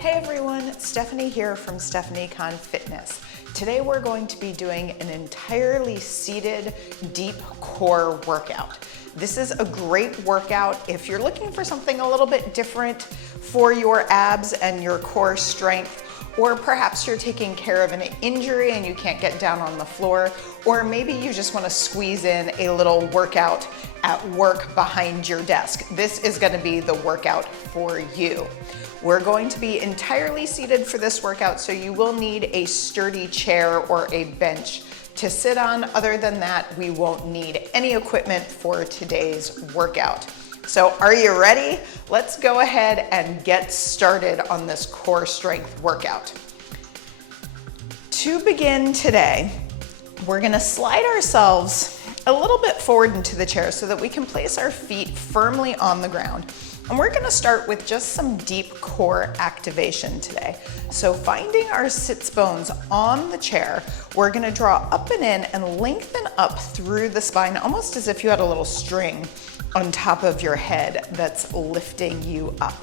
Hey everyone, Stephanie here from Stephanie Kahn Fitness. Today we're going to be doing an entirely seated deep core workout. This is a great workout if you're looking for something a little bit different for your abs and your core strength, or perhaps you're taking care of an injury and you can't get down on the floor, or maybe you just want to squeeze in a little workout at work behind your desk. This is going to be the workout for you. We're going to be entirely seated for this workout, so you will need a sturdy chair or a bench to sit on. Other than that, we won't need any equipment for today's workout. So are you ready? Let's go ahead and get started on this core strength workout. To begin today, we're gonna slide ourselves a little bit forward into the chair so that we can place our feet firmly on the ground. And we're gonna start with just some deep core activation today. So finding our sits bones on the chair, we're gonna draw up and in and lengthen up through the spine, almost as if you had a little string on top of your head that's lifting you up.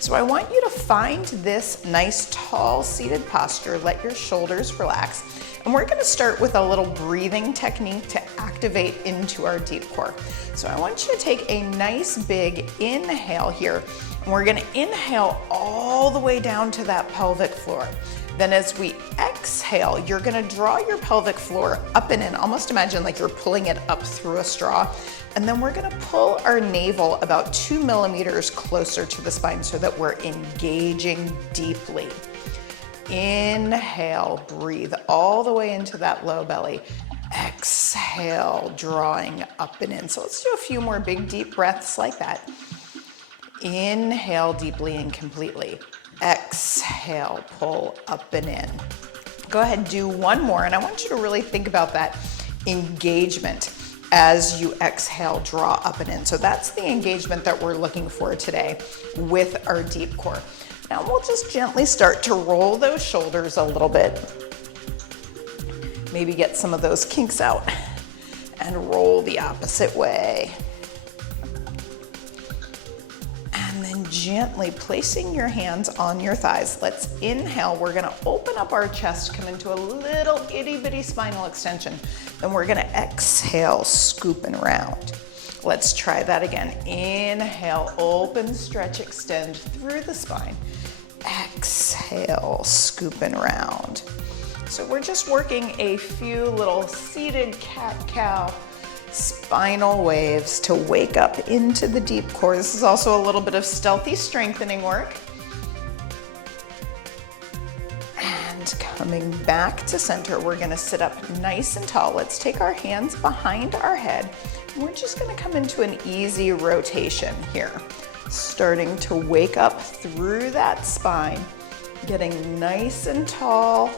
So I want you to find this nice tall seated posture, let your shoulders relax, and we're gonna start with a little breathing technique to activate into our deep core. So I want you to take a nice big inhale here, and we're gonna inhale all the way down to that pelvic floor. Then as we exhale, you're gonna draw your pelvic floor up and in, almost imagine like you're pulling it up through a straw. And then we're gonna pull our navel about 2 millimeters closer to the spine so that we're engaging deeply. Inhale, breathe all the way into that low belly. Exhale, drawing up and in. So let's do a few more big deep breaths like that. Inhale deeply and completely. Exhale, pull up and in. Go ahead and do one more, and I want you to really think about that engagement as you exhale, draw up and in. So that's the engagement that we're looking for today with our deep core. Now we'll just gently start to roll those shoulders a little bit. Maybe get some of those kinks out and roll the opposite way. And then gently placing your hands on your thighs. Let's inhale. We're gonna open up our chest, come into a little itty bitty spinal extension. Then we're gonna exhale, scooping around. Let's try that again. Inhale, open, stretch, extend through the spine. Exhale, scooping around. So we're just working a few little seated cat-cow spinal waves to wake up into the deep core. This is also a little bit of stealthy strengthening work. And coming back to center, we're gonna sit up nice and tall. Let's take our hands behind our head. We're just gonna come into an easy rotation here. Starting to wake up through that spine, getting nice and tall,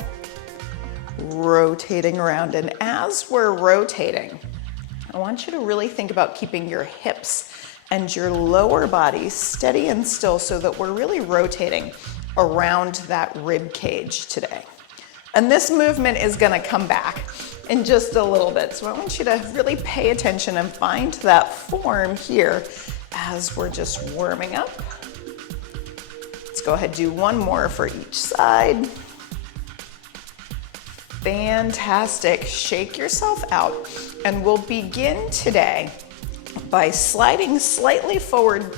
rotating around. And as we're rotating, I want you to really think about keeping your hips and your lower body steady and still so that we're really rotating around that rib cage today. And this movement is gonna come back in just a little bit. So I want you to really pay attention and find that form here as we're just warming up. Let's go ahead and do one more for each side. Fantastic. Shake yourself out, and we'll begin today by sliding slightly forward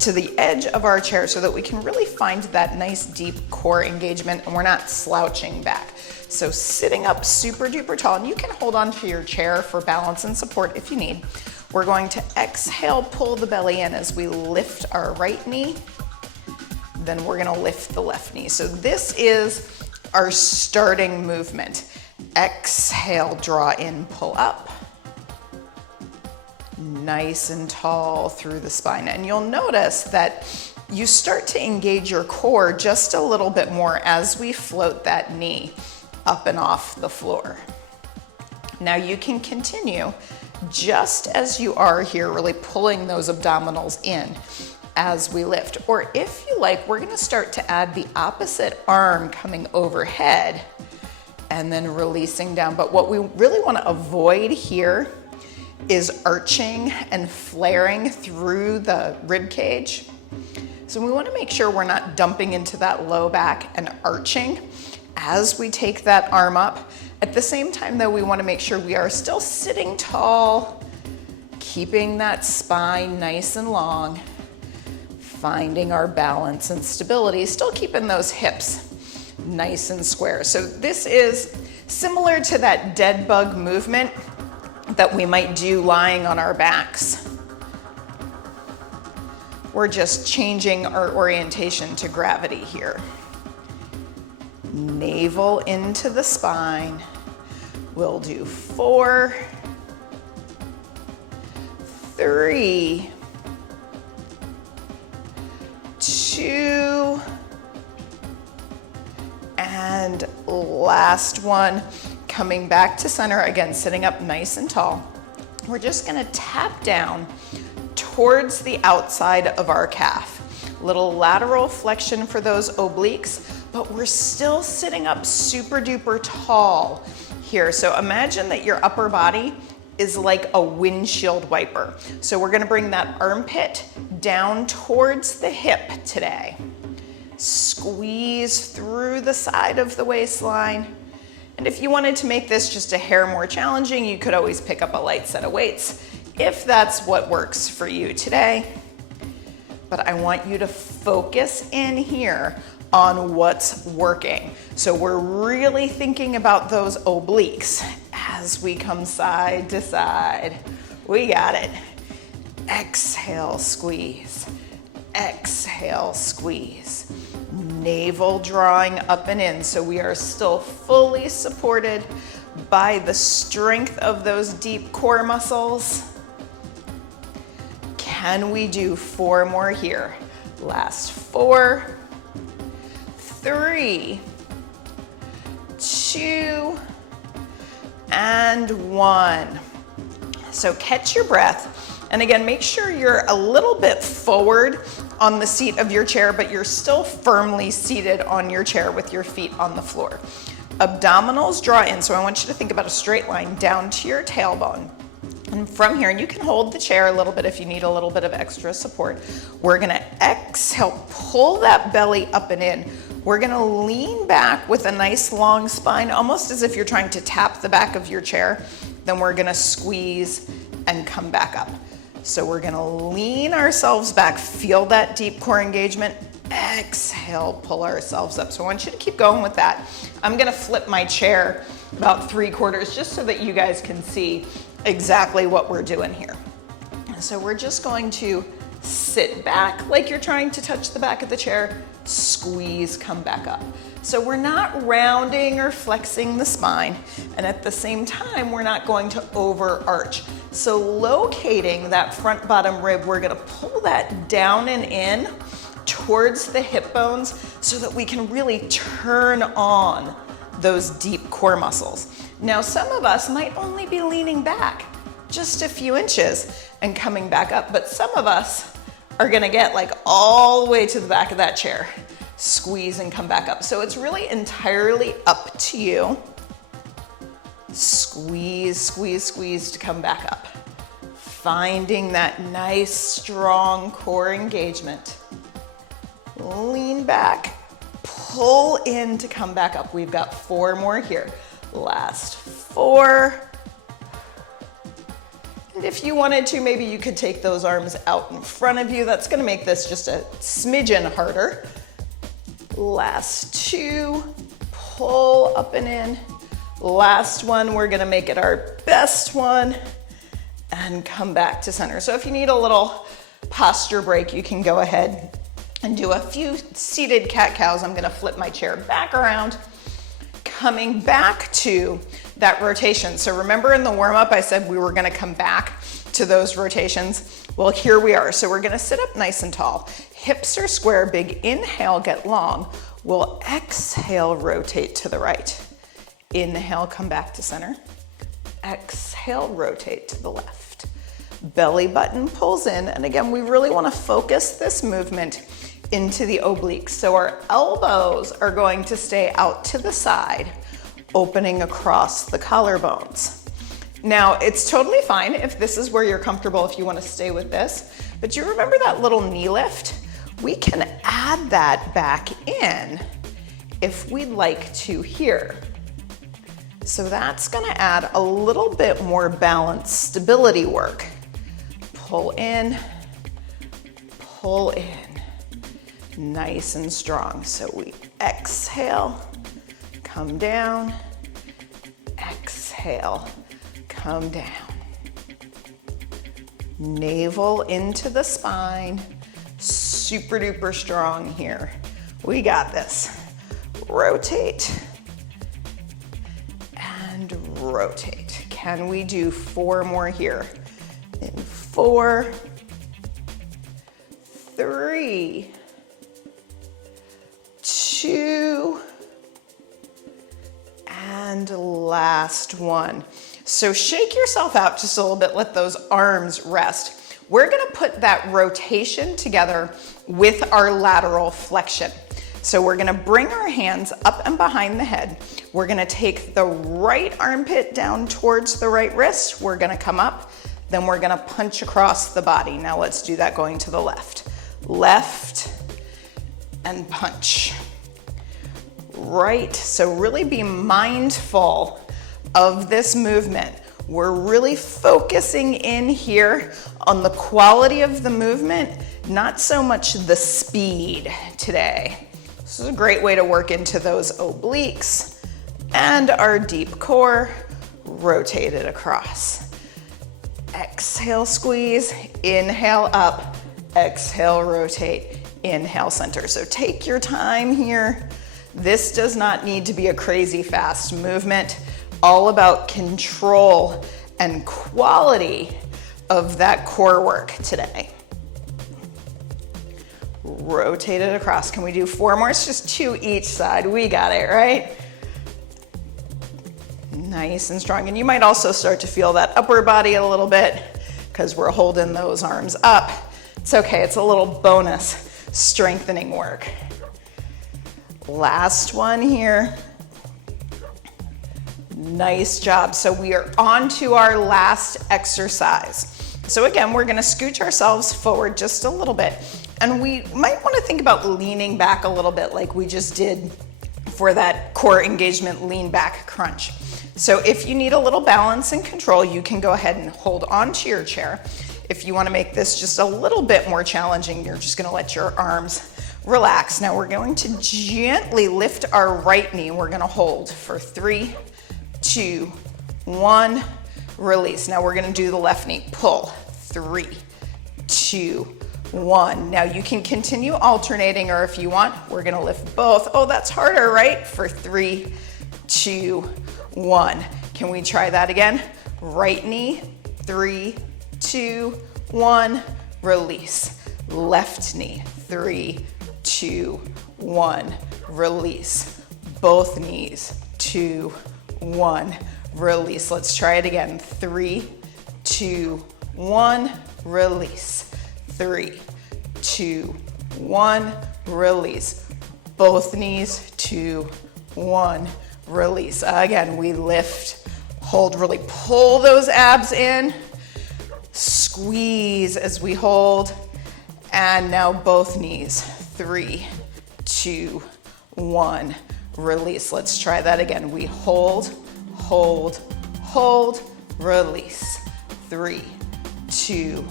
to the edge of our chair so that we can really find that nice deep core engagement and we're not slouching back. So sitting up super duper tall, and you can hold on to your chair for balance and support if you need. We're going to exhale, pull the belly in as we lift our right knee. Then we're gonna lift the left knee. So this is our starting movement. Exhale, draw in, pull up. Nice and tall through the spine. And you'll notice that you start to engage your core just a little bit more as we float that knee up and off the floor. Now you can continue just as you are here, really pulling those abdominals in as we lift. Or if you like, we're gonna start to add the opposite arm coming overhead and then releasing down. But what we really wanna avoid here is arching and flaring through the rib cage. So we want to make sure we're not dumping into that low back and arching as we take that arm up. At the same time though, we want to make sure we are still sitting tall, keeping that spine nice and long, finding our balance and stability, still keeping those hips nice and square. So this is similar to that dead bug movement that we might do lying on our backs. We're just changing our orientation to gravity here. Navel into the spine. We'll do 4, 3, 2, and last one. Coming back to center, again, sitting up nice and tall. We're just gonna tap down towards the outside of our calf. Little lateral flexion for those obliques, but we're still sitting up super duper tall here. So imagine that your upper body is like a windshield wiper. So we're gonna bring that armpit down towards the hip today. Squeeze through the side of the waistline. And if you wanted to make this just a hair more challenging, you could always pick up a light set of weights if that's what works for you today. But I want you to focus in here on what's working. So we're really thinking about those obliques as we come side to side. We got it. Exhale, squeeze. Exhale, squeeze. Navel drawing up and in, so we are still fully supported by the strength of those deep core muscles. Can we do 4 more here? Last 4, 3, 2, and 1. So catch your breath, and again, make sure you're a little bit forward on the seat of your chair, but you're still firmly seated on your chair with your feet on the floor. Abdominals draw in, so I want you to think about a straight line down to your tailbone. And from here, you can hold the chair a little bit if you need a little bit of extra support. We're gonna exhale, pull that belly up and in. We're gonna lean back with a nice long spine, almost as if you're trying to tap the back of your chair. Then we're gonna squeeze and come back up. So we're gonna lean ourselves back, feel that deep core engagement. Exhale, pull ourselves up. So I want you to keep going with that. I'm gonna flip my chair about 3/4 just so that you guys can see exactly what we're doing here. So we're just going to sit back like you're trying to touch the back of the chair, squeeze, come back up. So we're not rounding or flexing the spine, and at the same time, we're not going to overarch. So locating that front bottom rib, we're gonna pull that down and in towards the hip bones so that we can really turn on those deep core muscles. Now, some of us might only be leaning back just a few inches and coming back up, but some of us are gonna get like all the way to the back of that chair, squeeze and come back up. So it's really entirely up to you. Squeeze, squeeze, squeeze to come back up. Finding that nice, strong core engagement. Lean back, pull in to come back up. We've got 4 more here. Last 4. And if you wanted to, maybe you could take those arms out in front of you. That's gonna make this just a smidgen harder. Last 2, pull up and in. Last one, we're gonna make it our best one and come back to center. So if you need a little posture break, you can go ahead and do a few seated cat-cows. I'm gonna flip my chair back around, coming back to that rotation. So remember in the warm-up, I said we were gonna come back to those rotations. Well, here we are. So we're gonna sit up nice and tall. Hips are square, big inhale, get long. We'll exhale, rotate to the right. Inhale, come back to center. Exhale, rotate to the left. Belly button pulls in. And again, we really wanna focus this movement into the obliques. So our elbows are going to stay out to the side, opening across the collarbones. Now, it's totally fine if this is where you're comfortable, if you wanna stay with this, but you remember that little knee lift? We can add that back in if we'd like to here. So that's gonna add a little bit more balance stability work. Pull in, nice and strong. So we exhale, come down, exhale, come down. Navel into the spine, super duper strong here. We got this. Rotate and rotate. Can we do 4 more here? In 4, 3, 2, and last one. So shake yourself out just a little bit, let those arms rest. We're gonna put that rotation together with our lateral flexion. So we're gonna bring our hands up and behind the head. We're gonna take the right armpit down towards the right wrist. We're gonna come up, then we're gonna punch across the body. Now let's do that going to the left. Left and punch. Right, so really be mindful of this movement. We're really focusing in here on the quality of the movement, not so much the speed today. This is a great way to work into those obliques and our deep core. Rotate it across. Exhale, squeeze, inhale up, exhale, rotate, inhale, center. So take your time here. This does not need to be a crazy fast movement. All about control and quality of that core work today. Rotate it across. Can we do 4 more? It's just 2 each side. We got it, right? Nice and strong. And you might also start to feel that upper body a little bit because we're holding those arms up. It's okay, it's a little bonus strengthening work. Last one here. Nice job. So we are on to our last exercise. So again, we're gonna scooch ourselves forward just a little bit. And we might wanna think about leaning back a little bit like we just did for that core engagement lean back crunch. So if you need a little balance and control, you can go ahead and hold on to your chair. If you wanna make this just a little bit more challenging, you're just gonna let your arms relax. Now we're going to gently lift our right knee. We're gonna hold for 3, 2, 1, release. Now we're gonna do the left knee. Pull, 3, 2, 1. Now you can continue alternating, or if you want, we're gonna lift both. Oh, that's harder, right? For 3, 2, 1. Can we try that again? Right knee, 3, 2, 1, release. Left knee, 3, 2, 1, release. Both knees, 2, 1, release. Let's try it again. 3, 2, 1, release. 3, 2, 1, release. Both knees, 2, 1, release. Again, we lift, hold, really pull those abs in, squeeze as we hold, and now both knees. 3, 2, 1, release. Let's try that again. We hold, hold, hold, release. 3, 2,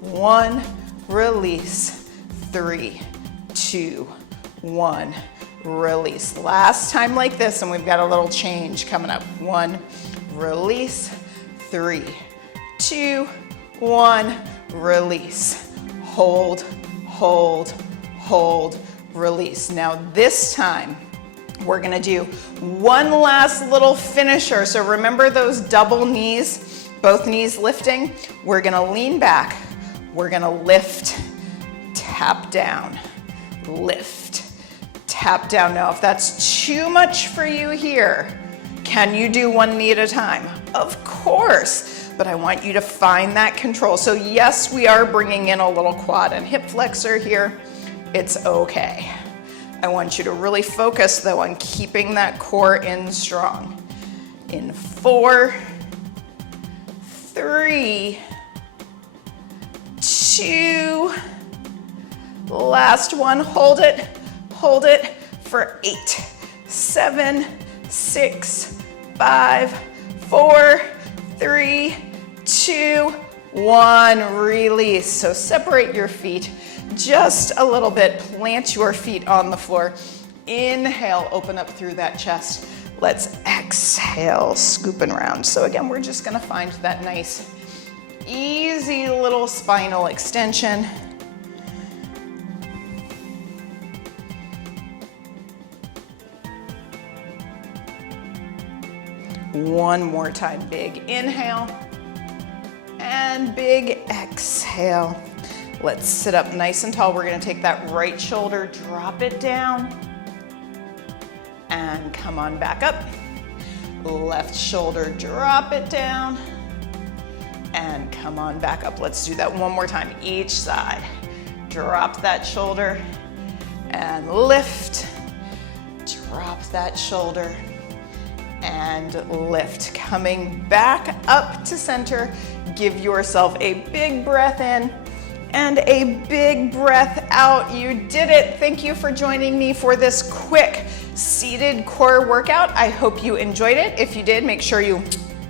1, release. 3, 2, 1, release. Last time like this, and we've got a little change coming up. 1, release. 3, 2, 1, release. Hold, hold, hold, release. Now this time, we're gonna do one last little finisher. So remember those double knees, both knees lifting? We're gonna lean back. We're gonna lift, tap down, lift, tap down. Now, if that's too much for you here, can you do one knee at a time? Of course, but I want you to find that control. So yes, we are bringing in a little quad and hip flexor here. It's okay. I want you to really focus though on keeping that core in strong. In 4, 3, 2, Last one, hold it for 8, 7, 6, 5, 4, 3, 2, 1, release. So separate your feet just a little bit, plant your feet on the floor. Inhale, open up through that chest. Let's exhale, scooping around. So again, we're just gonna find that nice, easy little spinal extension. One more time, big inhale and big exhale. Let's sit up nice and tall. We're gonna take that right shoulder, drop it down, and come on back up. Left shoulder, drop it down, and come on back up. Let's do that one more time, each side. Drop that shoulder and lift. Drop that shoulder and lift. Coming back up to center. Give yourself a big breath in and a big breath out. You did it. Thank you for joining me for this quick seated core workout. I hope you enjoyed it. If you did, make sure you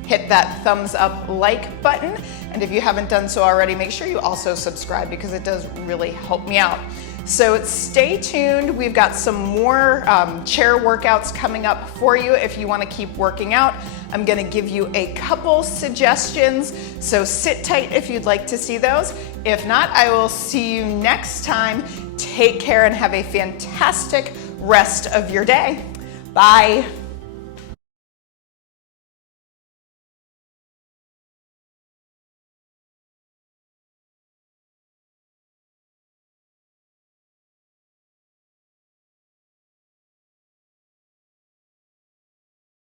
hit that thumbs up like button. And if you haven't done so already, make sure you also subscribe because it does really help me out. So stay tuned. We've got some more chair workouts coming up for you if you want to keep working out. I'm going to give you a couple suggestions, so sit tight if you'd like to see those. If not, I will see you next time. Take care and have a fantastic rest of your day. Bye.